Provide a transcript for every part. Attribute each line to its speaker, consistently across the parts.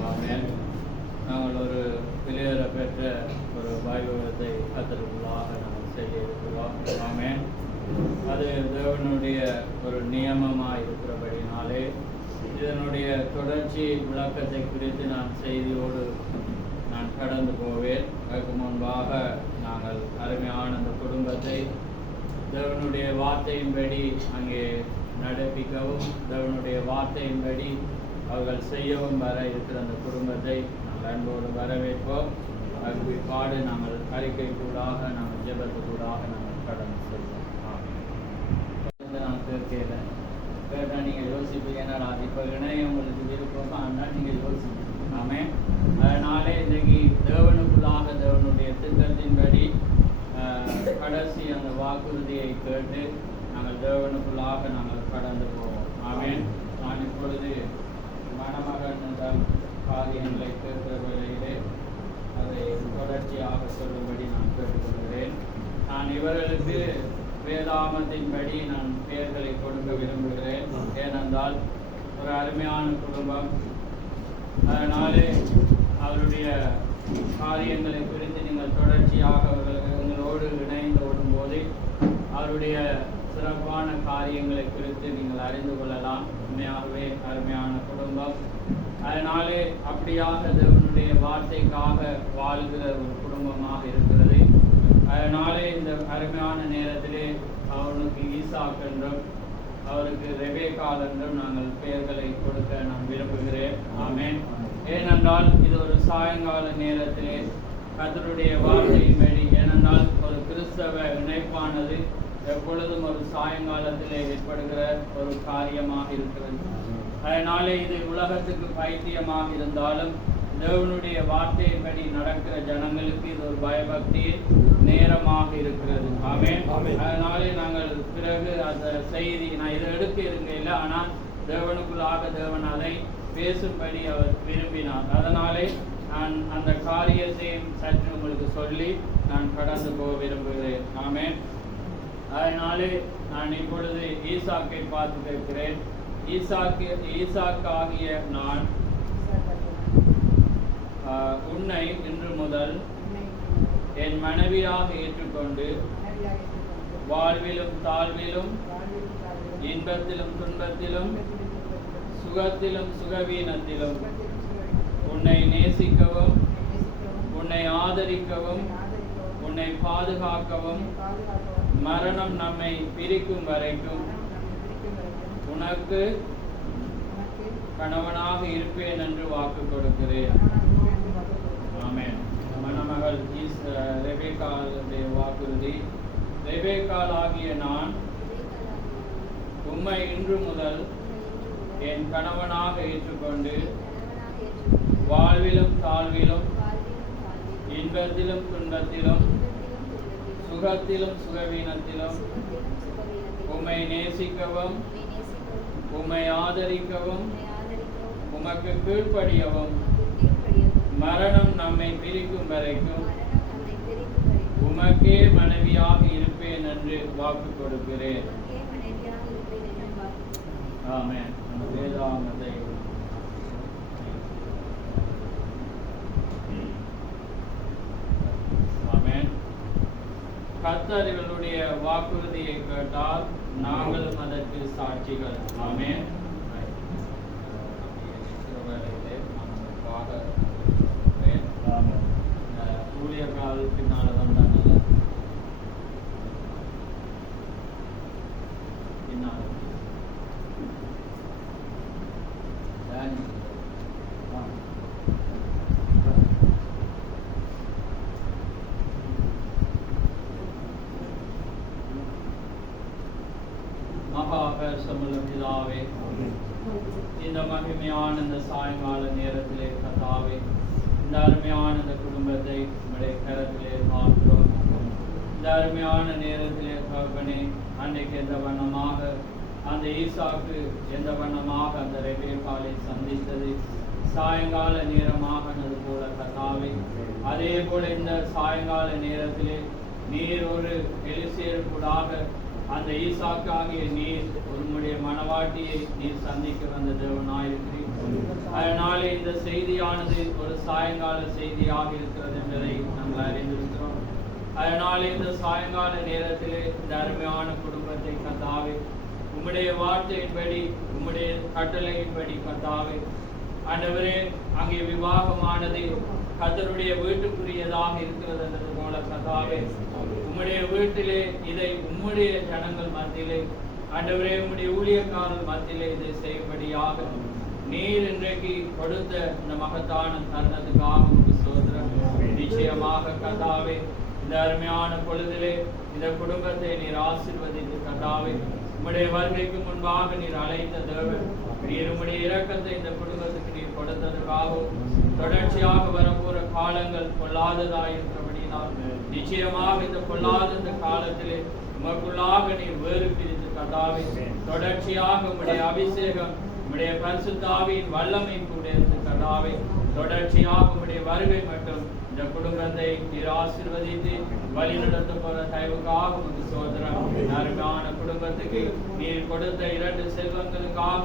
Speaker 1: நாங்கள் ஒரு வெளியேற பெற்ற ஒரு வாய்வகத்தை அதற்குள்ளாக நாங்கள் செய்ய இருக்கிறோம் அது தேவனுடைய ஒரு நியமமாக இருக்கிறபடினாலே இதனுடைய தொடர்ச்சி விளக்கத்தை குறித்து நான் செய்தியோடு நான் கடந்து போவேன். அதுக்கு முன்பாக நாங்கள் அருமையான அந்த குடும்பத்தை தேவனுடைய வார்த்தையின்படி அங்கே நடப்பிக்கவும். தேவனுடைய வார்த்தையின்படி அவர்கள் செய்யவும் வர இருக்கிற அந்த குடும்பத்தை நாங்கள் அன்போடு வரவேற்போம். அதுக்கு பாடு நாங்கள் அறிக்கை கூடாக நாங்கள் ஜெபத்து கூடாக நாங்கள் கடந்து செல்வோம் நான் கேட்கல கேட்டால் நீங்கள் யோசிப்பீங்க ஏன்னா இப்போ இணையம் உங்களுக்கு விருப்பமா? ஆனால் நீங்கள் யோசிப்பீங்க. ஆமே அதனாலே இன்னைக்கு தேவனுக்குள்ளாக தேவனுடைய திட்டத்தின்படி கடைசி அந்த வாக்குறுதியை கேட்டு நாங்கள் தேவனுக்குள்ளாக நாங்கள் கடந்து போவோம். ஆமென். நான் இப்பொழுது மணமகன் என்ற காரியங்களை கேட்கிற வேளையிலே அதை தொடர்ச்சியாக சொல்லும்படி நான் கேட்டுக்கொள்கிறேன். நான் இவர்களுக்கு வேதாமத்தின்படி நான் பெயர்களை கொடுக்க விரும்புகிறேன். ஏனென்றால் ஒரு அருமையான குடும்பம். அதனாலே அவருடைய காரியங்களை குறித்து நீங்கள் தொடர்ச்சியாக அவர்களுக்கு எங்களோடு இணைந்து அவருடைய சிறப்பான காரியங்களை குறித்து நீங்கள் அறிந்து கொள்ளலாம். உண்மையாகவே அருமையான குடும்பம். அதனாலே அப்படியாக தேவனுடைய வார்த்தைக்காக வாழ்கிற ஒரு குடும்பமாக இருக்கிறது. அதனாலே இந்த அருமையான நேரத்திலே அவனுக்கு ஈசாக் என்றும் அவருக்கு ரெபேகால் என்றும் நாங்கள் பெயர்களை கொடுக்க நான் விரும்புகிறேன். ஆமேன். ஏனென்றால் இது ஒரு சாயங்கால நேரத்திலே கத்தருடைய வார்த்தை ஏனென்றால் ஒரு கிறிஸ்தவ இணைப்பானது எப்பொழுதும் ஒரு சாயங்காலத்திலே ஏற்படுகிற ஒரு காரியமாக இருக்கிறது. அதனாலே இது உலகத்துக்கு பைத்தியமாக இருந்தாலும் தேவனுடைய வார்த்தையின்படி நடக்கிற ஜனங்களுக்கு இது ஒரு பயபக்தியின் நேரமாக இருக்கிறது. ஆமென். அதனாலே நாங்கள் பிறகு அந்த செய்தி நான் இதை எடுக்க இருக்கையில் ஆனால் தேவனுக்குள்ளாக தேவன் அதை பேசும்படி அவர் விரும்பினார். அதனாலே நான் அந்த காரியத்தையும் சற்று உங்களுக்கு சொல்லி நான் கடந்து போக விரும்புகிறேன். ஆமென். அதனாலே நான் இப்பொழுது ஈசாக்கை பார்த்து கேட்கிறேன் ஈசாக்கு ஈசாக்காகிய நான் உன்னை இன்று முதல் என் மனைவியாக ஏற்றுக்கொண்டு வாழ்விலும் தாழ்விலும் இன்பத்திலும் துன்பத்திலும் சுகத்திலும் சுகவீனத்திலும் உன்னை நேசிக்கவும் உன்னை ஆதரிக்கவும் உன்னை பாதுகாக்கவும் மரணம் நம்மை பிரிக்கும் வரைக்கும் உனக்கு கணவனாக இருப்பேன் என்று வாக்கு கொடுக்கிறேன். ஆமே மணமகள் ஈஸ் ரெபேகாலுடைய வாக்குறுதி. ரெபேகால் ஆகிய நான் உம்மை இன்று முதல் என் கணவனாக ஏற்றுக்கொண்டு வாழ்விலும் தாழ்விலும் இன்பத்திலும் துன்பத்திலும் சுகத்திலும் சுகவீனத்திலும் உம்மை நேசிக்கவும் உம்மை ஆதரிக்கவும் உமக்கு கீழ்ப்படியவும். மரணம் நம்மை பிரிக்கும் வரைக்கும் உமக்கே மனைவியாக இருப்பேன் என்று வாக்கு கொடுக்கிறேன். ஆமே அந்த வேதாகமத்தை ஆமென் கர்த்தர் வாக்குறுதியை கேட்டால் நாங்களும் அதற்கு சாட்சிகள் ஆமே வேளையிலே பின்னால் மகா பிதாவே இந்த மகிமையான இந்த சாயங்கால நேரத்திலே கதாவே இந்த அருமையான இந்த குடும்பத்தை உங்களுடைய கரத்திலே பார்க்கிறோம் இந்த அருமையான நேரத்திலே கவனே அன்னைக்கு எந்த வண்ணமாக அந்த ஈசாக்கு எந்த வண்ணமாக அந்த ரெபேக்காலை சந்தித்தது? சாயங்கால நேரமாகனது போல கதாவே அதே போல இந்த சாயங்கால நேரத்திலே நீர் ஒரு எலிசேருக்குடாக அந்த ஈசாக்காகிய நீர் உன்னுடைய மனவாட்டியை நீர் சந்திக்க வந்த தேவனாயிருக்கிறீர். அதனாலே இந்த செய்தியானது ஒரு சாயங்கால செய்தியாக இருக்கிறது என்பதை நாங்கள் அறிந்திருக்கிறோம். அதனாலே இந்த சாயங்கால நேரத்திலே இந்த அருமையான குடும்பத்தை கத்தாவே உம்முடைய வார்த்தையின்படி உம்முடைய கட்டளையின்படி கத்தாவே. ஆண்டவரே அங்கே விவாகமானது கத்தருடைய வீட்டுக்குரியதாக இருக்கிறது என்றது போல கதாவே உம்முடைய வீட்டிலே இதை உம்முடைய ஜனங்கள் மத்தியிலே ஆண்டவரே உம்முடைய ஊழியக்காரர் மத்தியிலே இதை செய்யும்படியாக நீர் இன்றைக்கு கொடுத்த இந்த மகத்தான தருணத்துக்காக சோதரம் நிச்சயமாக கதாவே இந்த அருமையான பொழுதிலே இந்த குடும்பத்தை நீர் ஆசிர்வதித்து கதாவே உம்முடைய வருகைக்கு முன்பாக நீர் அழைத்த தேவன் நீர் உம்முடைய இரக்கத்தை இந்த குடும்பத்துக்கு கொடுத்ததுக்காகவும் தொடர்ச்சியாக வரப்போற காலங்கள் பொல்லாததாயிருக்கிறபடினால் நிச்சயமாக இந்த பொல்லாத இந்த காலத்திலே உமக்குள்ளாக நீர் வேறு பிரித்து கதாவை தொடர்ச்சியாக உடைய அபிஷேகம் உடைய பரிசுத்தாவின் வல்லமை கூட இருந்து தொடர்ச்சியாக உடைய வருகை மட்டும் இந்த குடும்பத்தை நீர் ஆசீர்வதித்து வழி நடத்த போற தயவுக்காக உமக்கு சோதரம் அருமையான குடும்பத்துக்கு நீர் கொடுத்த இரண்டு செல்வங்களுக்காக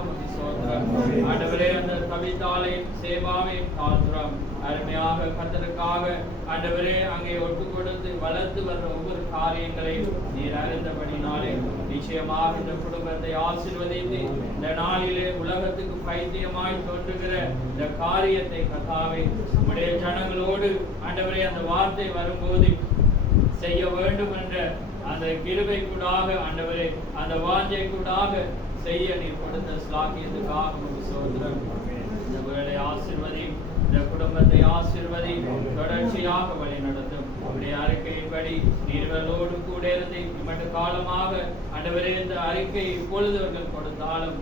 Speaker 1: ஆண்டவரே அந்த கவிதாலை சேவாவை தாழ்த்துறோம். அருமையாக கத்தருக்காக ஆண்டவரே அங்கே ஒட்டு கொடுத்து வளர்த்து வர்ற ஒவ்வொரு காரியங்களையும் நீர் அறிந்தபடினாலே நிச்சயமாக இந்த குடும்பத்தை ஆசிர்வதித்து இந்த நாளிலே உலகத்துக்கு பைத்தியமாய் தோன்றுகிற இந்த காரியத்தை கத்தாவே நம்முடைய ஜனங்களோடு ஆண்டவரே அந்த வார்த்தை வரும்போது செய்ய வேண்டும் என்ற அந்த கிருபை கூடாக ஆண்டவரே அந்த வாஞ்சை கூடாக செய்ய நீ கொடுத்த ஸ்லாக்கியத்துக்காக உங்க சோதரம் இந்த வேலை ஆசிர்வதி இந்த குடும்பத்தை ஆசிர்வதி தொடர்ச்சியாக வழி நடத்தும் அப்படி அறிக்கையின்படி நீர்களோடு கூட இருந்து இம்மட்டு காலமாக ஆண்டவரே இந்த அறிக்கை இப்பொழுது அவர்கள் கொடுத்தாலும்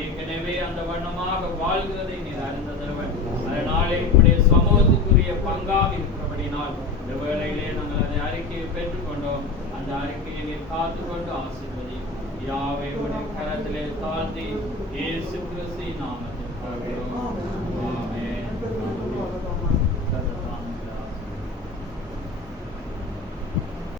Speaker 1: ஏற்கனவே அந்த வண்ணமாக வாழ்கிறதை நீர் அறிந்ததவன் அதனாலே உடைய சமூகத்துக்குரிய பங்காக இருக்கிறபடினால் இந்த வேளையிலே நாங்கள் அந்த அறிக்கையை பெற்றுக்கொண்டோம். அந்த அறிக்கையை நீ காத்து கொண்டு ஆசிர்வதி. யாவை உடைய கரத்திலே தாழ்த்தி இயேசு கிறிஸ்து நாமத்தில் ஆமே